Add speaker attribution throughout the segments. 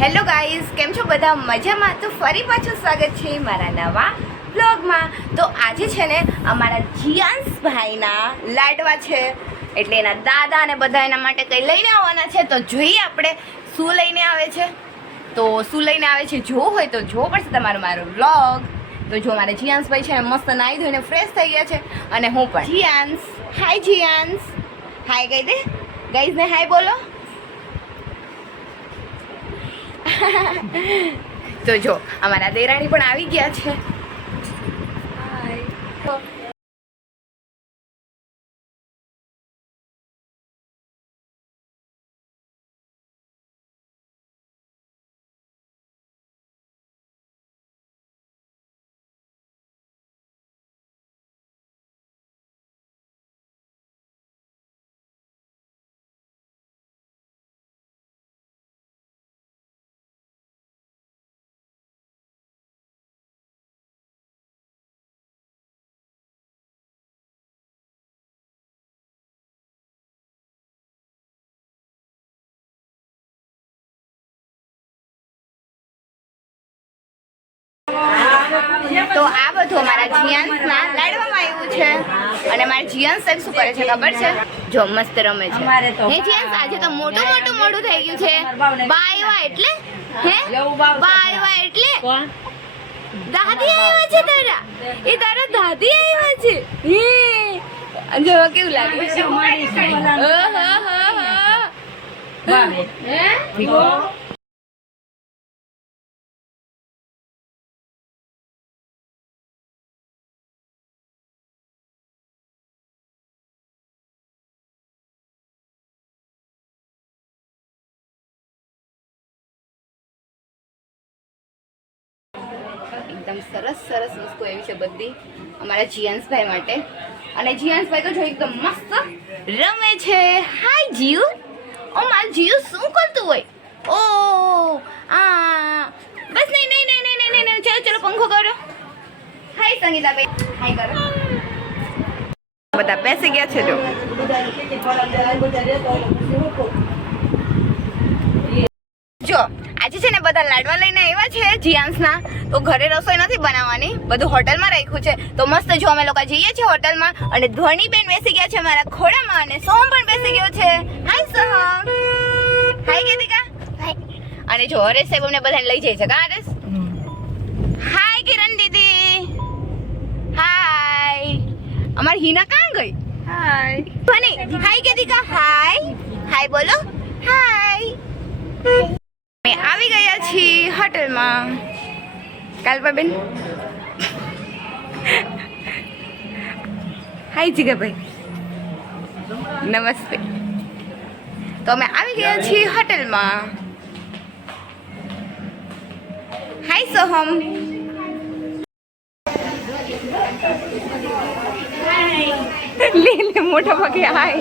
Speaker 1: Hello guys કેમ છો બધા? મજામાં? તો ફરી પાછું સ્વાગત છે મારા નવા બ્લોગમાં તો આજે છે ને અમારા જીયાંશ ભાઈના લાડવા છે. એટલે એના દાદા અને બધા એના માટે કંઈ લઈને આવવાના છે. તો જોઈએ આપણે શું લઈને આવે છે. તો શું લઈને આવે છે જો હોય તો જોવો પડશે તમારો મારો બ્લોગ તો જો મારા જીયાંશભાઈ છે મસ્ત નાહી ધોઈને ફ્રેશ થઈ ગયા છે. અને હું પણ. જીયાંશ હાય જીયાંશ હાય કહી દે. ગાઈઝને હાય બોલો. તો જો અમારા દેરાણી પણ આવી ગયા છે. આ બધું અમારા જીયાન્સના લાડવામાં આવ્યું છે. અને મારા જીયાન્સ સાહેબ શું કરે છે ખબર છે? જો મસ્ત રમે છે. હે જીયાન્સ આજે તો મોટું મોટું મોડું થઈ ગયું છે. બાયવા એટલે? હે?
Speaker 2: બા
Speaker 1: આવ્યા એટલે? દાદી આવ્યા છે તારા. એ તારા દાદી આવ્યા છે. હે. જો કેવું લાગે? છે
Speaker 2: અમારી હો બોલાનું.
Speaker 1: ઓહો એકદમ સરસ સરસ વસ્તુ એવી છે બધી અમારા જીયાંશભાઈ માટે. અને જીયાંશભાઈ તો જો એકદમ મસ્ત રમે છે. હાય જીયુ. ઓ માર જીયુ શું કરતું હોય? ઓ આ બસ નહીં નહીં નહીં નહીં નહીં નહીં ચલો ચલો પંખો કરો. હાય સંગીતાભાઈ હાય કરો. બધા બેસી ગયા છે જો આજે છે ને બધા લાડવા લઈને આવ્યા છે જીયાન્સના તો ઘરે રસોઈ નથી બનાવવાની. બધું હોટલમાં રાખ્યું છે. તો મસ્ત જો અમે લોકો જઈએ છીએ હોટલમાં અને ધ્વનિબેન બેસી ગયા છે મારા ખોડામાં અને સોમ પણ બેસી ગયો છે. હાય સોહમ. હાય કેતિકા અને જો હરેશ સાહેબ અમને બધાને લઈ જાય છે. કા હરેશ? હાય કિરણ દીદી. હાય અમારી હિના કાં ગઈ? હાય બની હાય કેતિકા હાય હાય બોલો. હાય આવી ગયા છીએ હોટલમાં. કાલપાબેન હાય જીગાભાઈ. નમસ્તે. તો અમે આવી ગયા છીએ હોટલમાં. હાય સોહમ. લે લે મોટા પગે હાય.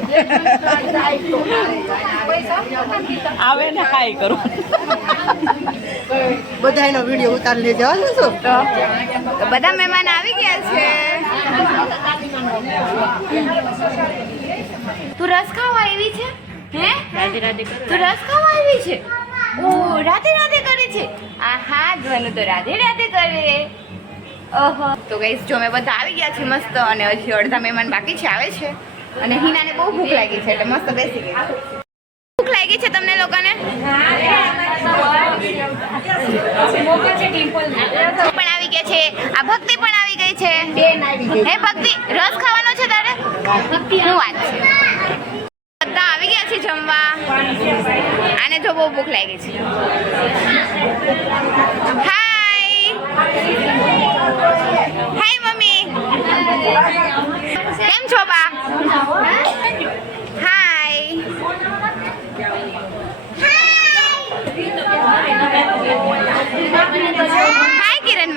Speaker 2: આવે ને હાય કરું.
Speaker 3: બધાયનો વીડિયો ઉતારી લેજો હાલો શું
Speaker 1: તો? બધા મહેમાન આવી ગયા છે. તું રસ ખાવા આવી છે? હે?
Speaker 2: રાધે રાધે
Speaker 1: તું રસ ખાવા આવી છે? ઓ રાધે રાધે કરે છે. આ હા ધ્વનુ તો રાધે રાધે કરે. ઓહો. તો ગઈસ જો મેં બધા આવી ગયા છે મસ્ત અને હજી અડધા મહેમાન બાકી છે આવે છે. અને હિનાને બહુ ભૂખ લાગી છે એટલે મસ્ત બેસી ગઈ. છે તમને લોકોને? પણ આવી ગયા છે. આ ભક્તિ પણ આવી ગઈ છે. હે ભક્તિ, રસ ખાવાનો છે તારે? શું વાત છે? બધા આવી ગયા છે જમવા. આને જો બહુ ભૂખ લાગી છે હાય હાય મમ્મી કેમ છો બા હાય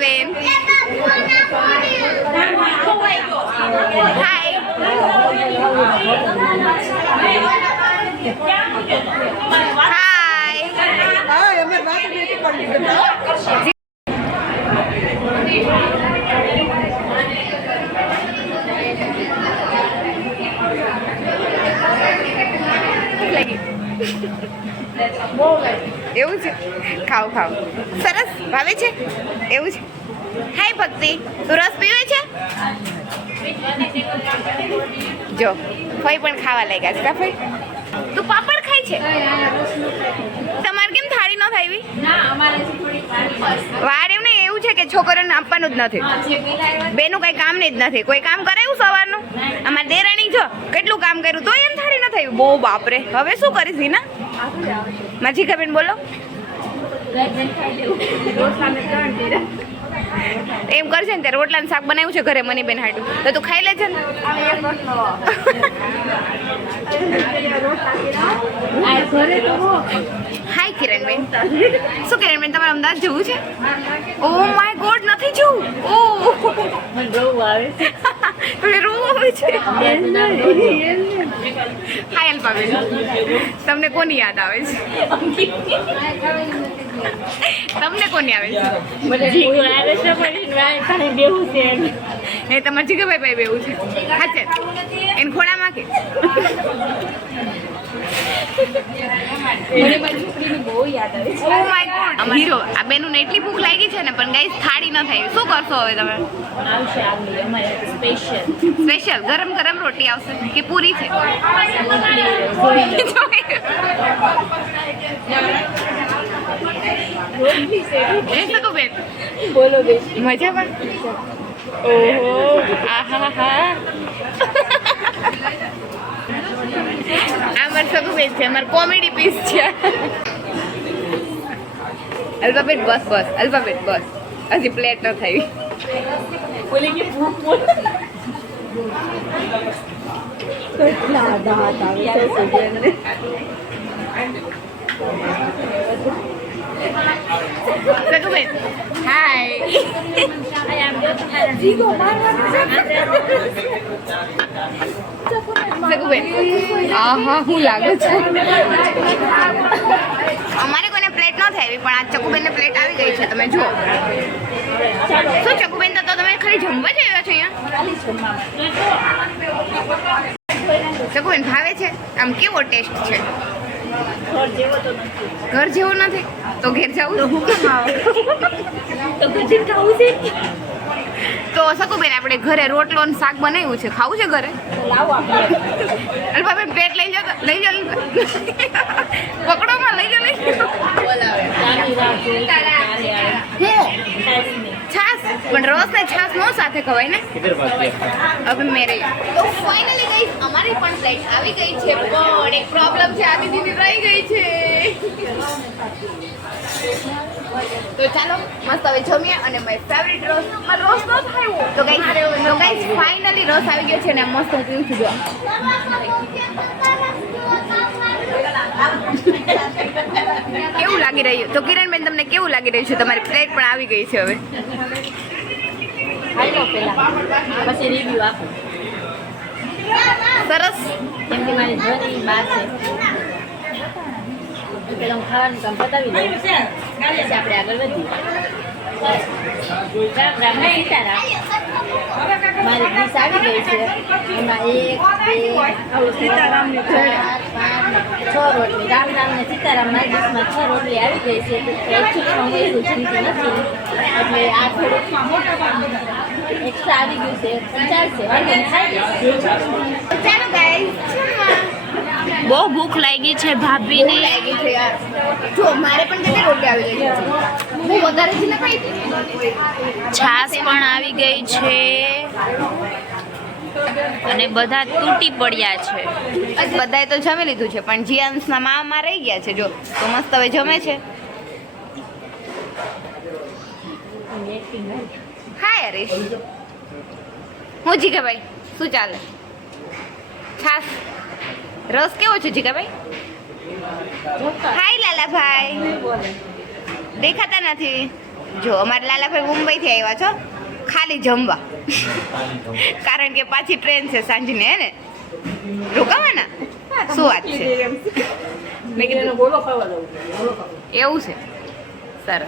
Speaker 1: કિરણબેન હાય એવું છે ખાવ ખાવ સરસ ભાવે છે એવું છે હાય ભક્તિ, તું રસ પીવે છે? જો, ફઈ પણ ખાવા લાગ્યા છે ફઈ? તું પાપડ ખાય છે? તમારે કેમ થાળી ન ખાવી? વાર નહીં એવું છે કે છોકરીઓને આપવાનું જ નથી. બેનું કઈ કામ નહીં જ નથી. કોઈ કામ કરાયું સવારનું? અમારે દેરાણી જો, કેટલું કામ કર્યું? તો એમ થાળી ન થયું. બહુ બાપરે. હવે શું કરીશ ના માજી ખબેન બોલો. એમ કરશે ને તે રોટલાનું શાક બનાવ્યું છે ઘરે મની બેન હાટું. તો તું ખાઈ લેજે ને. હાય કિરણબેન. શું કિરણબેન, તમારે અમદાવાદ જવું છે? ઓ માય ગોડ નથી જવું. ઓ રોવું આવે છે? હાય અલ્પાબેન તમને કોની યાદ આવે છે? તમને કોની આવે છે? એ તમારે જીગાભાઈ ભાઈ બેવું છે. હાચે. એને ખોડામાં કે હીરો આ બેનું ને એટલી ભૂખ લાગી છે ને પણ ગાઈસ થાળી ન થાય. શું કરશો હવે તમે? સ્પેશિયલ ગરમ ગરમ રોટી આવશે કે પૂરી છે?
Speaker 2: બોલો બેન.
Speaker 1: મજામાં? ઓહો આહાહા આ માર સગું બેન છે અમાર કોમેડી પીસ છે. અલ્ફાબેટ બસ બસ અલ્ફાબેટ બસ. હજી પ્લેટ ન થઈ.
Speaker 2: બોલે કે ભૂખ બોલ. કેટલા દાંત આવે છે સુજેનને
Speaker 1: સગું બેન હાય સગું બેન આહા હું લાગે છે? અમારે કોઈને પ્લેટ ન થઈ પણ આ ચકુબેનને પ્લેટ આવી ગઈ છે તમે જુઓ. શું ચકુબેન તો તમે ખાલી જમવા જ આવ્યા છો અહીંયા? ચકુબેન ભાવે છે? આમ કેવો ટેસ્ટ છે?
Speaker 2: ઘર જેવો નથી.
Speaker 1: જેવું નથી? તો ઘેર જવું હું કેમ આવું?
Speaker 2: તો
Speaker 1: તો સકુબેન આપણે ઘરે રોટલો ને શાક બનાવ્યું છે. ખાવું છે ઘરે?
Speaker 2: લાવો
Speaker 1: અલ્પાબેન પેટ લઈ જાઓ લઈ જાઓ પકડો માં લઈ જાઓ લઈ. છાસ પણ રસ ને. છાસ? નો સાથે ખવાય ને? હવે મેરે તો ફાઇનલી ગઈ અમારી પણ ફ્લાઇટ આવી ગઈ છે પણ એક પ્રોબ્લેમ છે આદિ દીદી રહી ગઈ છે. તો ચાલો મસ્ત હવે જમીએ અને મારી ફેવરિટ રસ મારો રસ નો થાય તો કઈ તો કઈ ફાઇનલી રસ આવી ગયો છે અને મસ્ત હું પીવું છું જો. કેવું લાગી રહ્યું? તો કિરણબેન તમને કેવું લાગી રહ્યું છે? તમારી પ્લેટ પણ આવી ગઈ છે હવે.
Speaker 2: પછી રિવ્યુ આપો.
Speaker 1: સરસ.
Speaker 2: મારી ધ્વનિ બહાર છે. પેલા હું ખાવાનું કામ પતાવી દઉં. પછી આપણે આગળ વધીએ. ને સીતારામ મારી ડીશ આવી ગઈ છે. એમાં એક બે સીતારામની પાંચ છ રોટલી. રામ રામ ને સીતારામ મારી ડીશમાં છ રોટલી આવી ગઈ છે. હું નથી. એટલે આ થોડુંક એક્સ્ટ્રા આવી ગયું છે. ચાલશે વાંધો નહીં ખાઈ લઈશ.
Speaker 1: ચાલો ગાઈસ
Speaker 2: બહુ ભૂખ લાગી છે
Speaker 1: ભૂખ લાગી છે યાર. જો મારે પણ કેટલી રોટી આવી ગઈ છે. હું વધારે જ ના ખાઈ
Speaker 2: છાસ પણ આવી ગઈ છે. અને બધા તૂટી પડ્યા છે.
Speaker 1: બધાએ તો જમી લીધું છે પણ જીયાંશના મામા રહી ગયા છે જો. તો મસ્ત હવે જમે છે. હાય હરીશ. હું જીગાભાઈ શું ચાલે? છાસ રસ કેવો છે જીગાભાઈ? હાય લાલાભાઈ. દેખાતા નથી. જો અમારા લાલાભાઈ મુંબઈથી આવ્યા છો. ખાલી જમવા. કારણ કે પાછી ટ્રેન છે સાંજને હે ને? રોકાવાના? શું વાત છે? એવું છે.